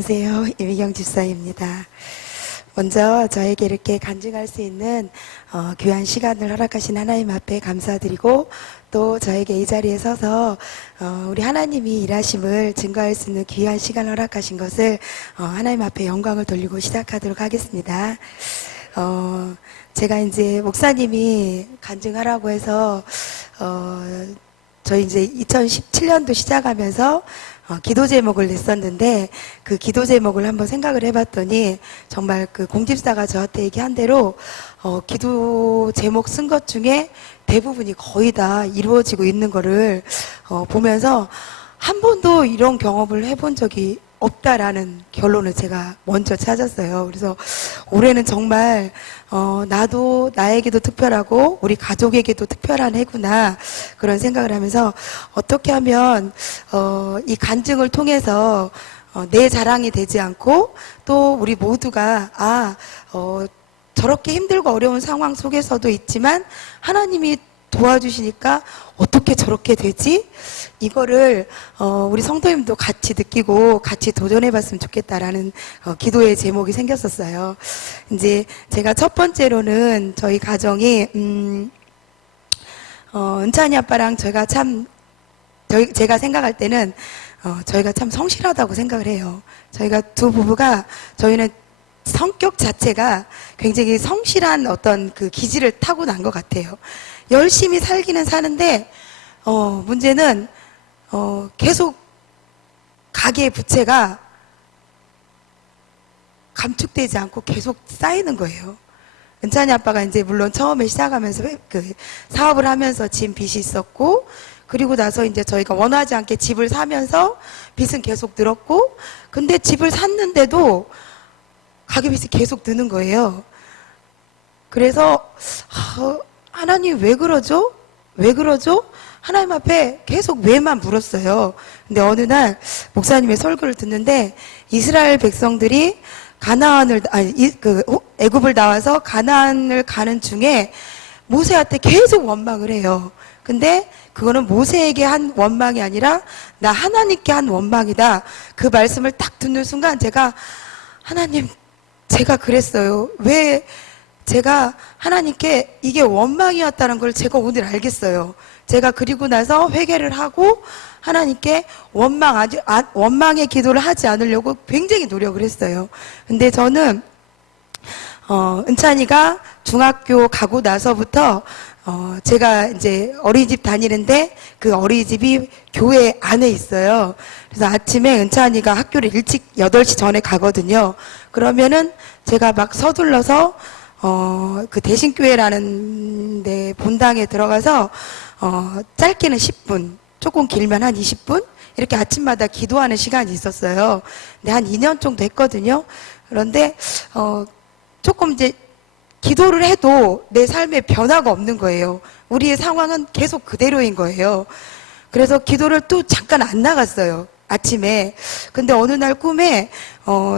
안녕하세요. 이미경 집사입니다. 먼저 저에게 이렇게 간증할 수 있는 귀한 시간을 허락하신 하나님 앞에 감사드리고, 또 저에게 이 자리에 서서 우리 하나님이 일하심을 증거할 수 있는 귀한 시간을 허락하신 것을 하나님 앞에 영광을 돌리고 시작하도록 하겠습니다. 제가 이제 목사님이 간증하라고 해서 저희 이제 2017년도 시작하면서 기도 제목을 냈었는데, 그 기도 제목을 한번 생각을 해봤더니 정말 그 공집사가 저한테 얘기한 대로 기도 제목 쓴 것 중에 대부분이 거의 다 이루어지고 있는 거를 보면서 한 번도 이런 경험을 해본 적이 없다라는 결론을 제가 먼저 찾았어요. 그래서 올해는 정말 나도 나에게도 특별하고 우리 가족에게도 특별한 해구나, 그런 생각을 하면서 어떻게 하면 이 간증을 통해서 내 자랑이 되지 않고, 또 우리 모두가 저렇게 힘들고 어려운 상황 속에서도 있지만 하나님이 도와주시니까 어떻게 저렇게 되지? 이거를 우리 성도님도 같이 느끼고 같이 도전해봤으면 좋겠다라는 기도의 제목이 생겼었어요. 이제 제가 첫 번째로는 저희 가정이 은찬이 아빠랑 제가 생각할 때는 저희가 참 성실하다고 생각을 해요. 저희가 두 부부가, 저희는 성격 자체가 굉장히 성실한 어떤 그 기질을 타고난 것 같아요. 열심히 살기는 사는데 문제는 계속 가계의 부채가 감축되지 않고 계속 쌓이는 거예요. 은찬이 아빠가 이제 물론 처음에 시작하면서 그 사업을 하면서 진 빚이 있었고, 그리고 나서 이제 저희가 원하지 않게 집을 사면서 빚은 계속 늘었고, 근데 집을 샀는데도 가계빚이 계속 느는 거예요. 그래서 하나님 왜 그러죠? 왜 그러죠? 하나님 앞에 계속 왜만 물었어요. 근데 어느 날 목사님의 설교를 듣는데, 이스라엘 백성들이 애굽을 나와서 가나안을 가는 중에 모세한테 계속 원망을 해요. 근데 그거는 모세에게 한 원망이 아니라 나 하나님께 한 원망이다. 그 말씀을 딱 듣는 순간 제가, 하나님, 제가 그랬어요. 왜 제가 하나님께 이게 원망이었다는 걸 제가 오늘 알겠어요. 제가 그리고 나서 회개를 하고 하나님께 원망의 기도를 하지 않으려고 굉장히 노력을 했어요. 근데 저는 은찬이가 중학교 가고 나서부터 제가 이제 어린이집 다니는데 그 어린이집이 교회 안에 있어요. 그래서 아침에 은찬이가 학교를 일찍 8시 전에 가거든요. 그러면은 제가 막 서둘러서 그 대신교회라는 데 본당에 들어가서 짧게는 10분, 조금 길면 한 20분 이렇게 아침마다 기도하는 시간이 있었어요. 근데 한 2년 정도 했거든요. 그런데 조금 이제 기도를 해도 내 삶에 변화가 없는 거예요. 우리의 상황은 계속 그대로인 거예요. 그래서 기도를 또 잠깐 안 나갔어요, 아침에. 근데 어느 날 꿈에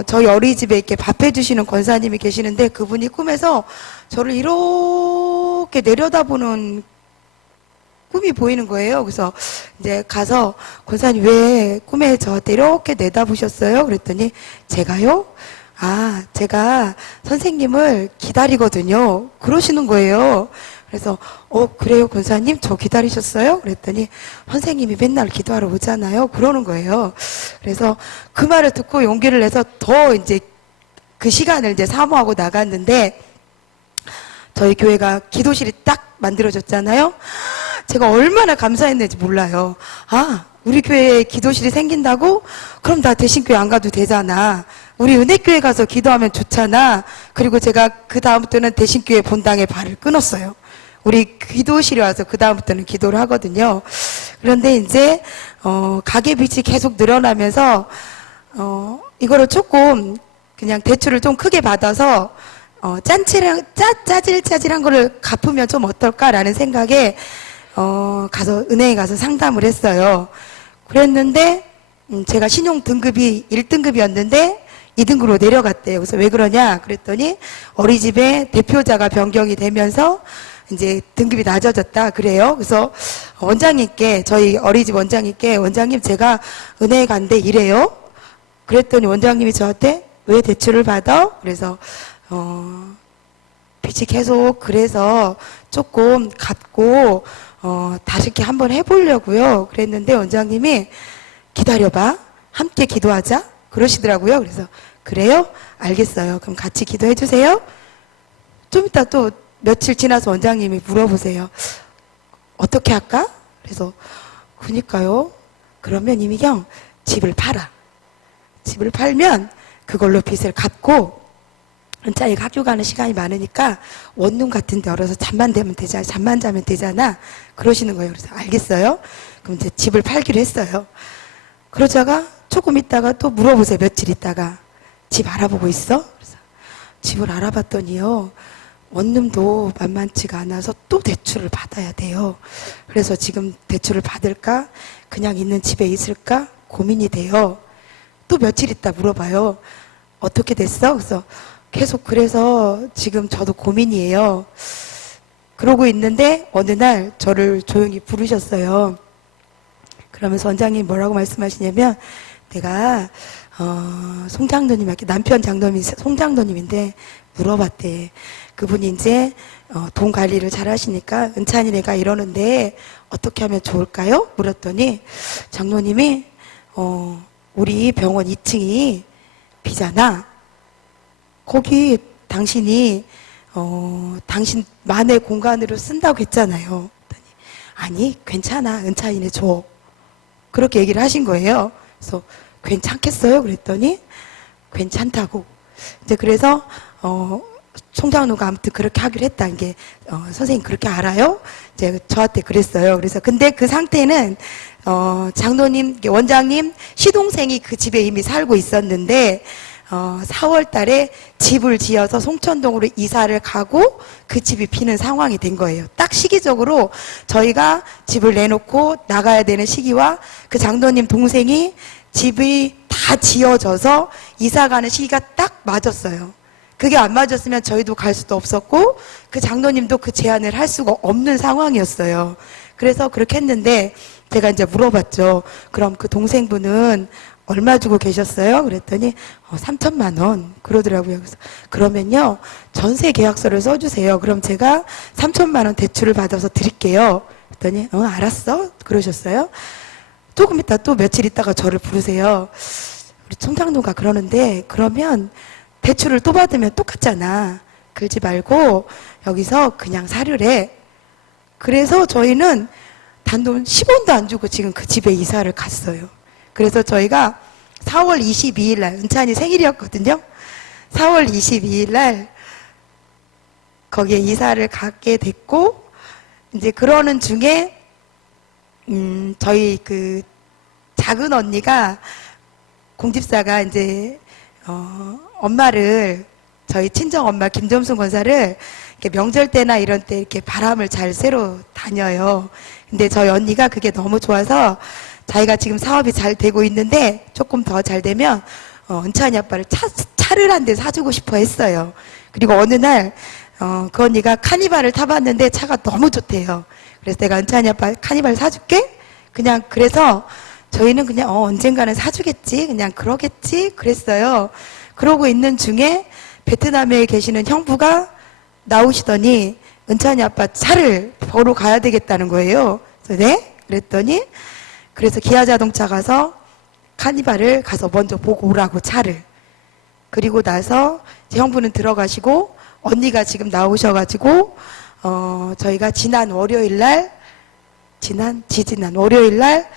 저희 어린이집에 이렇게 밥 해주시는 권사님이 계시는데, 그분이 꿈에서 저를 이렇게 내려다보는 꿈이 보이는 거예요. 그래서 이제 가서, 권사님 왜 꿈에 저한테 이렇게 내다보셨어요? 그랬더니 제가요? 제가 선생님을 기다리거든요. 그러시는 거예요. 그래서 그래요 권사님? 저 기다리셨어요? 그랬더니 선생님이 맨날 기도하러 오잖아요. 그러는 거예요. 그래서 그 말을 듣고 용기를 내서 더 이제 그 시간을 이제 사모하고 나갔는데, 저희 교회가 기도실이 딱 만들어졌잖아요. 제가 얼마나 감사했는지 몰라요. 우리 교회에 기도실이 생긴다고? 그럼 나 대신교회 안 가도 되잖아. 우리 은혜교회 가서 기도하면 좋잖아. 그리고 제가 그 다음부터는 대신교회 본당에 발을 끊었어요. 우리 기도실에 와서 그 다음부터는 기도를 하거든요. 그런데 이제 가계빚이 계속 늘어나면서 이거를 조금 그냥 대출을 좀 크게 받아서 짜질짜질한 거를 갚으면 좀 어떨까라는 생각에 가서 은행에 가서 상담을 했어요. 그랬는데 제가 신용 등급이 1등급이었는데 2등급으로 내려갔대요. 그래서 왜 그러냐 그랬더니 어린이집에 대표자가 변경이 되면서 이제 등급이 낮아졌다 그래요. 그래서 원장님께, 저희 어린이집 원장님께, 원장님 제가 은혜에 간데 이래요. 그랬더니 원장님이 저한테 왜 대출을 받아? 그래서 빚이 계속 그래서 조금 갚고 다시 이렇게 한번 해보려고요. 그랬는데 원장님이 기다려봐. 함께 기도하자. 그러시더라고요. 그래서 그래요? 알겠어요. 그럼 같이 기도해 주세요. 좀 이따 또 며칠 지나서 원장님이 물어보세요. 어떻게 할까? 그래서 그니까요. 그러면 이미경 집을 팔아. 집을 팔면 그걸로 빚을 갚고 은찬이가 학교 가는 시간이 많으니까 원룸 같은 데 얼어서 잠만 자면 되잖아. 그러시는 거예요. 그래서 알겠어요. 그럼 이제 집을 팔기로 했어요. 그러다가 조금 있다가 또 물어보세요. 며칠 있다가 집 알아보고 있어? 그래서 집을 알아봤더니요. 원룸도 만만치가 않아서 또 대출을 받아야 돼요. 그래서 지금 대출을 받을까? 그냥 있는 집에 있을까? 고민이 돼요. 또 며칠 있다 물어봐요. 어떻게 됐어? 그래서 계속 그래서 지금 저도 고민이에요. 그러고 있는데 어느 날 저를 조용히 부르셨어요. 그러면서 원장님 뭐라고 말씀하시냐면 내가 송장로님한테 남편 장로님이 송장로님인데 물어봤대. 그분이 이제 돈 관리를 잘 하시니까 은찬이네가 이러는데 어떻게 하면 좋을까요? 물었더니 장로님이 우리 병원 2층이 비잖아. 거기 당신이 당신만의 공간으로 쓴다고 했잖아요. 그랬더니 아니 괜찮아 은찬이네 줘. 그렇게 얘기를 하신 거예요. 그래서 괜찮겠어요? 그랬더니 괜찮다고. 이제 그래서 총장로가 아무튼 그렇게 하기로 했다. 이게 선생님 그렇게 알아요? 이제 저한테 그랬어요. 그래서 근데 그 상태는 장로님 원장님 시동생이 그 집에 이미 살고 있었는데 4월 달에 집을 지어서 송천동으로 이사를 가고 그 집이 비는 상황이 된 거예요. 딱 시기적으로 저희가 집을 내놓고 나가야 되는 시기와 그 장로님 동생이 집이 다 지어져서 이사 가는 시기가 딱 맞았어요. 그게 안 맞았으면 저희도 갈 수도 없었고 그 장로님도 그 제안을 할 수가 없는 상황이었어요. 그래서 그렇게 했는데 제가 이제 물어봤죠. 그럼 그 동생분은 얼마 주고 계셨어요? 그랬더니 3천만 원 그러더라고요. 그래서 그러면요 전세 계약서를 써주세요. 그럼 제가 3천만 원 대출을 받아서 드릴게요. 그랬더니 알았어 그러셨어요. 조금 있다 또 며칠 있다가 저를 부르세요. 우리 총장로가 그러는데 그러면 대출을 또 받으면 똑같잖아. 그러지 말고 여기서 그냥 사료래. 그래서 저희는 단돈 10원도 안 주고 지금 그 집에 이사를 갔어요. 그래서 저희가 4월 22일 날 은찬이 생일이었거든요. 4월 22일 날 거기에 이사를 가게 됐고 이제 그러는 중에 저희 그 작은 언니가 공집사가 이제 엄마를 저희 친정 엄마 김점순 권사를 이렇게 명절 때나 이런 때 이렇게 바람을 잘 쐬러 다녀요. 근데 저희 언니가 그게 너무 좋아서 자기가 지금 사업이 잘 되고 있는데 조금 더 잘 되면 은찬이 아빠를 차를 한 대 사주고 싶어 했어요. 그리고 어느 날 그 언니가 카니발을 타봤는데 차가 너무 좋대요. 그래서 내가 은찬이 아빠 카니발 사줄게? 그냥 그래서 저희는 그냥 언젠가는 사주겠지 그냥 그러겠지 그랬어요. 그러고 있는 중에 베트남에 계시는 형부가 나오시더니 은찬이 아빠 차를 보러 가야 되겠다는 거예요. 그래서 네? 그랬더니 그래서 기아자동차 가서 카니발을 가서 먼저 보고 오라고 차를. 그리고 나서 제 형부는 들어가시고 언니가 지금 나오셔가지고 저희가 지난 월요일 날 지지난 월요일 날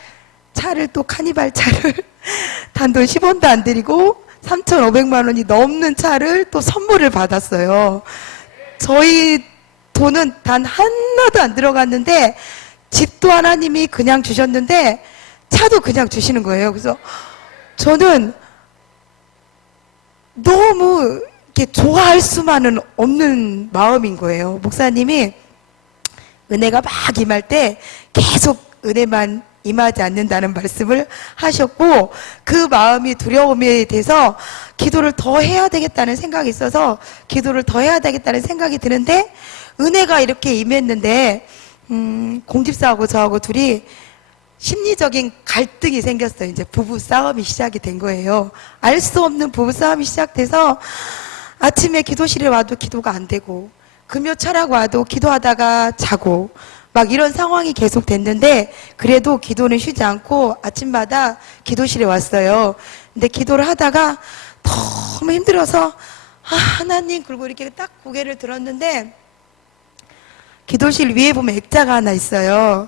차를 또 카니발 차를 단돈 10원도 안 드리고 3,500만 원이 넘는 차를 또 선물을 받았어요. 저희 돈은 단 하나도 안 들어갔는데 집도 하나님이 그냥 주셨는데 차도 그냥 주시는 거예요. 그래서 저는 너무 이렇게 좋아할 수만은 없는 마음인 거예요. 목사님이 은혜가 막 임할 때 계속 은혜만 임하지 않는다는 말씀을 하셨고 그 마음이 두려움에 대해서 기도를 더 해야 되겠다는 생각이 있어서 기도를 더 해야 되겠다는 생각이 드는데 은혜가 이렇게 임했는데 공집사하고 저하고 둘이 심리적인 갈등이 생겼어요. 이제 부부 싸움이 시작이 된 거예요. 알 수 없는 부부 싸움이 시작돼서 아침에 기도실에 와도 기도가 안 되고 금요 철학 와도 기도하다가 자고 막 이런 상황이 계속 됐는데 그래도 기도는 쉬지 않고 아침마다 기도실에 왔어요. 근데 기도를 하다가 너무 힘들어서 하나님 그리고 이렇게 딱 고개를 들었는데 기도실 위에 보면 액자가 하나 있어요.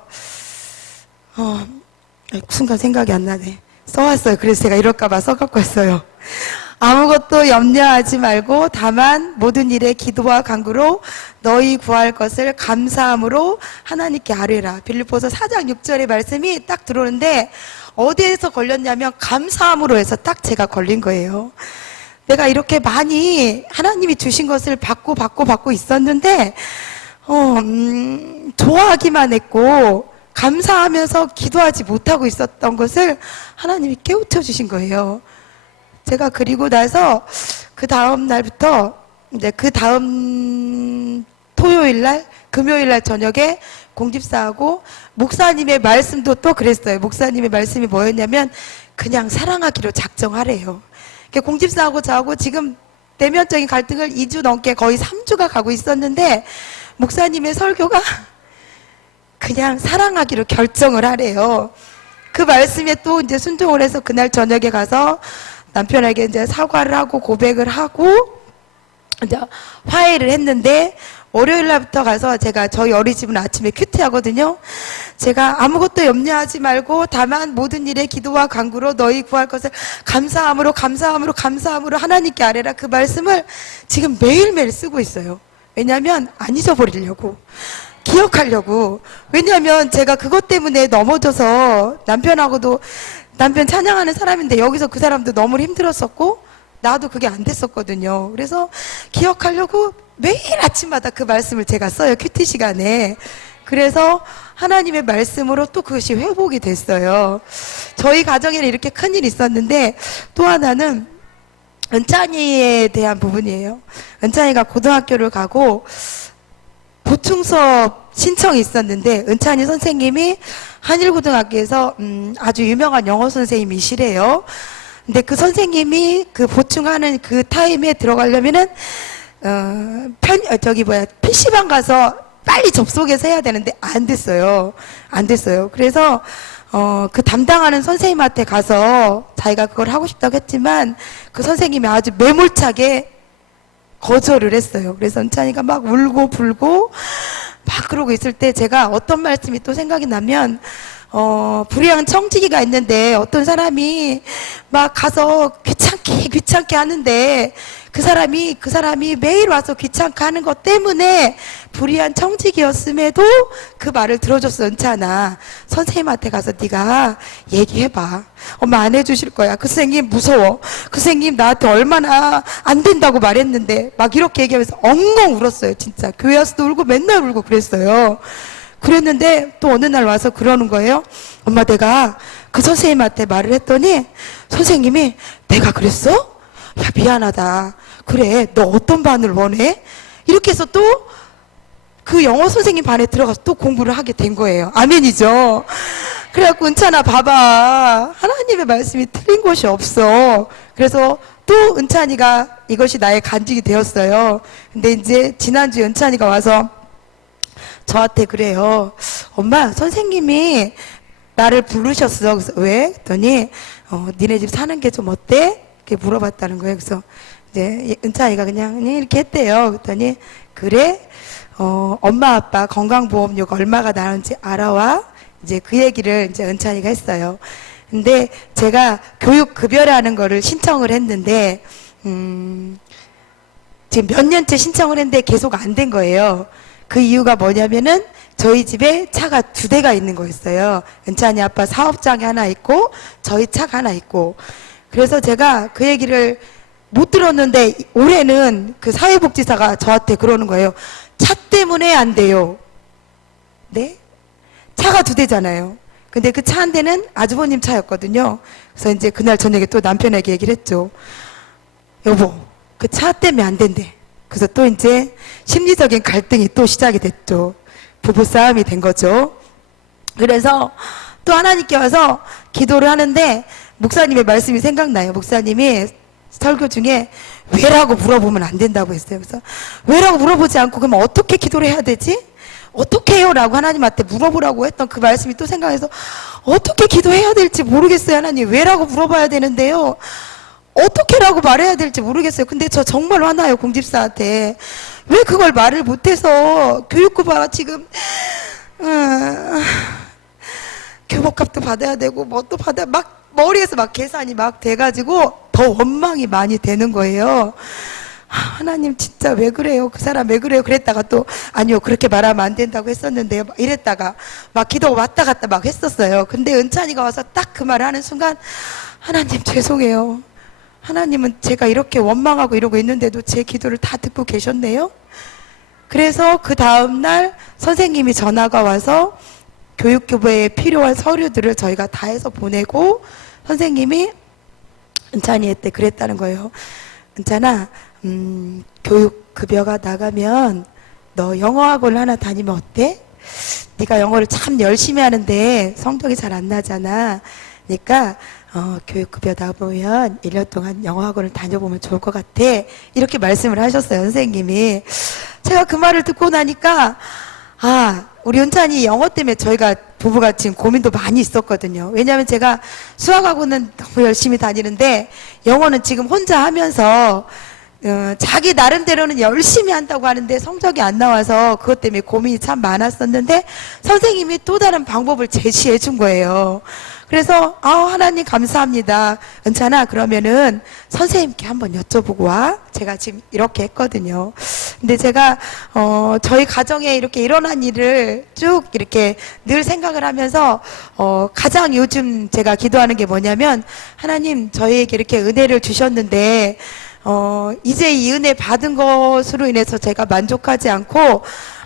순간 생각이 안 나네. 써왔어요. 그래서 제가 이럴까봐 써갖고 왔어요. 아무것도 염려하지 말고 다만 모든 일에 기도와 간구로 너희 구할 것을 감사함으로 하나님께 아뢰라. 빌립보서 4장 6절의 말씀이 딱 들어오는데 어디에서 걸렸냐면 감사함으로 해서 딱 제가 걸린 거예요. 내가 이렇게 많이 하나님이 주신 것을 받고 있었는데 좋아하기만 했고 감사하면서 기도하지 못하고 있었던 것을 하나님이 깨우쳐 주신 거예요. 제가 그리고 나서 그 다음 날부터 이제 그 다음 토요일 날, 금요일 날 저녁에 공집사하고 목사님의 말씀도 또 그랬어요. 목사님의 말씀이 뭐였냐면 그냥 사랑하기로 작정하래요. 공집사하고 저하고 지금 내면적인 갈등을 2주 넘게 거의 3주가 가고 있었는데 목사님의 설교가 그냥 사랑하기로 결정을 하래요. 그 말씀에 또 이제 순종을 해서 그날 저녁에 가서 남편에게 이제 사과를 하고 고백을 하고 이제 화해를 했는데 월요일 날부터 가서 제가 저희 어린이집은 아침에 큐티 하거든요. 제가 아무것도 염려하지 말고 다만 모든 일에 기도와 간구로 너희 구할 것을 감사함으로 하나님께 아뢰라. 그 말씀을 지금 매일매일 쓰고 있어요. 왜냐하면 안 잊어버리려고. 기억하려고. 왜냐하면 제가 그것 때문에 넘어져서 남편 찬양하는 사람인데 여기서 그 사람도 너무 힘들었었고 나도 그게 안 됐었거든요. 그래서 기억하려고 매일 아침마다 그 말씀을 제가 써요. 큐티 시간에. 그래서 하나님의 말씀으로 또 그것이 회복이 됐어요. 저희 가정에는 이렇게 큰일이 있었는데 또 하나는 은찬이에 대한 부분이에요. 은찬이가 고등학교를 가고 보충 수업 신청이 있었는데 은찬이 선생님이 한일고등학교에서 아주 유명한 영어 선생님이시래요. 근데 그 선생님이 그 보충하는 그 타임에 들어가려면은 PC방 가서 빨리 접속해서 해야 되는데 안 됐어요. 그래서 그 담당하는 선생님한테 가서 자기가 그걸 하고 싶다고 했지만 그 선생님이 아주 매몰차게 거절을 했어요. 그래서 은찬이가 막 울고 불고 막 그러고 있을 때 제가 어떤 말씀이 또 생각이 나면 불의한 청지기가 있는데 어떤 사람이 막 가서 귀찮게 하는데 그 사람이 매일 와서 귀찮게 하는 것 때문에 불의한 청지기였음에도 그 말을 들어줬어. 은찬아, 선생님한테 가서 네가 얘기해봐. 엄마 안 해주실 거야. 그 선생님 무서워. 그 선생님 나한테 얼마나 안 된다고 말했는데 막 이렇게 얘기하면서 엉엉 울었어요. 진짜 교회 와서도 울고 맨날 울고 그랬어요. 그랬는데 또 어느 날 와서 그러는 거예요. 엄마 내가 그 선생님한테 말을 했더니 선생님이 내가 그랬어? 야 미안하다. 그래 너 어떤 반을 원해? 이렇게 해서 또 그 영어 선생님 반에 들어가서 또 공부를 하게 된 거예요. 아멘이죠. 그래갖고 은찬아 봐봐. 하나님의 말씀이 틀린 곳이 없어. 그래서 또 은찬이가 이것이 나의 간직이 되었어요. 근데 이제 지난주에 은찬이가 와서 저한테 그래요. 엄마 선생님이 나를 부르셨어. 그래서 왜? 그랬더니 니네 집 사는 게 좀 어때? 이렇게 물어봤다는 거예요. 그래서 이제 은찬이가 그냥 이렇게 했대요. 그랬더니 그래? 엄마 아빠 건강보험료가 얼마가 나오는지 알아와? 이제 그 얘기를 이제 은찬이가 했어요. 근데 제가 교육급여라는 거를 신청을 했는데 지금 몇 년째 신청을 했는데 계속 안 된 거예요. 그 이유가 뭐냐면은 저희 집에 차가 2대가 있는 거였어요. 은찬이 아빠 사업장이 하나 있고 저희 차가 하나 있고. 그래서 제가 그 얘기를 못 들었는데 올해는 그 사회복지사가 저한테 그러는 거예요. 차 때문에 안 돼요. 네? 차가 2대잖아요. 근데 그 차 한 대는 아주버님 차였거든요. 그래서 이제 그날 저녁에 또 남편에게 얘기를 했죠. 여보, 그 차 때문에 안 된대. 그래서 또 이제 심리적인 갈등이 또 시작이 됐죠. 부부싸움이 된 거죠. 그래서 또 하나님께 와서 기도를 하는데 목사님의 말씀이 생각나요. 목사님이 설교 중에 왜라고 물어보면 안 된다고 했어요. 그래서 왜라고 물어보지 않고 그러면 어떻게 기도를 해야 되지? 어떻게 해요? 라고 하나님한테 물어보라고 했던 그 말씀이 또 생각해서 어떻게 기도해야 될지 모르겠어요. 하나님 왜라고 물어봐야 되는데요, 어떻게라고 말해야 될지 모르겠어요. 근데 저 정말 화나요. 공집사한테 왜 그걸 말을 못해서 교육부가 지금 교복값도 받아야 되고 뭣도 받아야 막 머리에서 막 계산이 막 돼가지고 더 원망이 많이 되는 거예요. 하나님 진짜 왜 그래요? 그 사람 왜 그래요? 그랬다가 또 아니요 그렇게 말하면 안 된다고 했었는데요. 막 이랬다가 막 기도 왔다 갔다 막 했었어요. 근데 은찬이가 와서 딱 그 말을 하는 순간 하나님 죄송해요. 하나님은 제가 이렇게 원망하고 이러고 있는데도 제 기도를 다 듣고 계셨네요. 그래서 그 다음날 선생님이 전화가 와서 교육교부에 필요한 서류들을 저희가 다 해서 보내고 선생님이 은찬이한테 그랬다는 거예요. 은찬아, 교육급여가 나가면 너 영어학원을 하나 다니면 어때? 네가 영어를 참 열심히 하는데 성적이 잘 안 나잖아. 그러니까 교육급여 나보면 1년 동안 영어학원을 다녀보면 좋을 것 같아. 이렇게 말씀을 하셨어요, 선생님이. 제가 그 말을 듣고 나니까 우리 은찬이 영어 때문에 저희가 부부가 지금 고민도 많이 있었거든요. 왜냐하면 제가 수학학원은 너무 열심히 다니는데 영어는 지금 혼자 하면서 자기 나름대로는 열심히 한다고 하는데 성적이 안 나와서 그것 때문에 고민이 참 많았었는데 선생님이 또 다른 방법을 제시해 준 거예요. 그래서 하나님 감사합니다. 은찬아 그러면은 선생님께 한번 여쭤보고 와. 제가 지금 이렇게 했거든요. 근데 제가 저희 가정에 이렇게 일어난 일을 쭉 이렇게 늘 생각을 하면서 가장 요즘 제가 기도하는 게 뭐냐면 하나님 저희에게 이렇게 은혜를 주셨는데 이제 이 은혜 받은 것으로 인해서 제가 만족하지 않고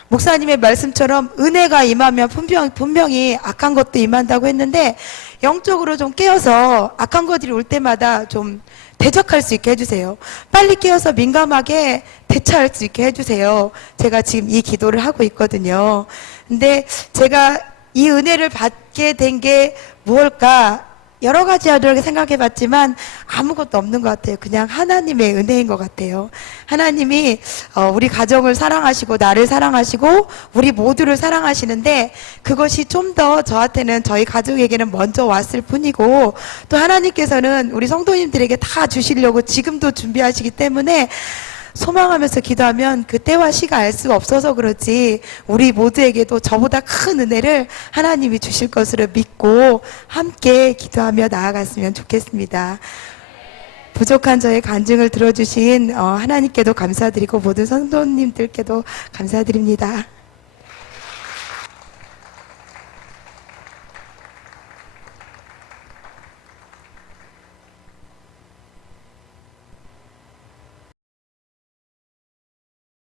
목사님의 말씀처럼 은혜가 임하면 분명히 악한 것도 임한다고 했는데 영적으로 좀 깨어서 악한 것들이 올 때마다 좀 대적할 수 있게 해주세요. 빨리 깨어서 민감하게 대처할 수 있게 해주세요. 제가 지금 이 기도를 하고 있거든요. 근데 제가 이 은혜를 받게 된 게 무엇일까? 여러 가지 이렇게 생각해 봤지만 아무것도 없는 것 같아요. 그냥 하나님의 은혜인 것 같아요. 하나님이 우리 가정을 사랑하시고 나를 사랑하시고 우리 모두를 사랑하시는데 그것이 좀 더 저한테는 저희 가족에게는 먼저 왔을 뿐이고 또 하나님께서는 우리 성도님들에게 다 주시려고 지금도 준비하시기 때문에 소망하면서 기도하면 그 때와 시가 알 수가 없어서 그렇지 우리 모두에게도 저보다 큰 은혜를 하나님이 주실 것으로 믿고 함께 기도하며 나아갔으면 좋겠습니다. 부족한 저의 간증을 들어주신 하나님께도 감사드리고 모든 성도님들께도 감사드립니다.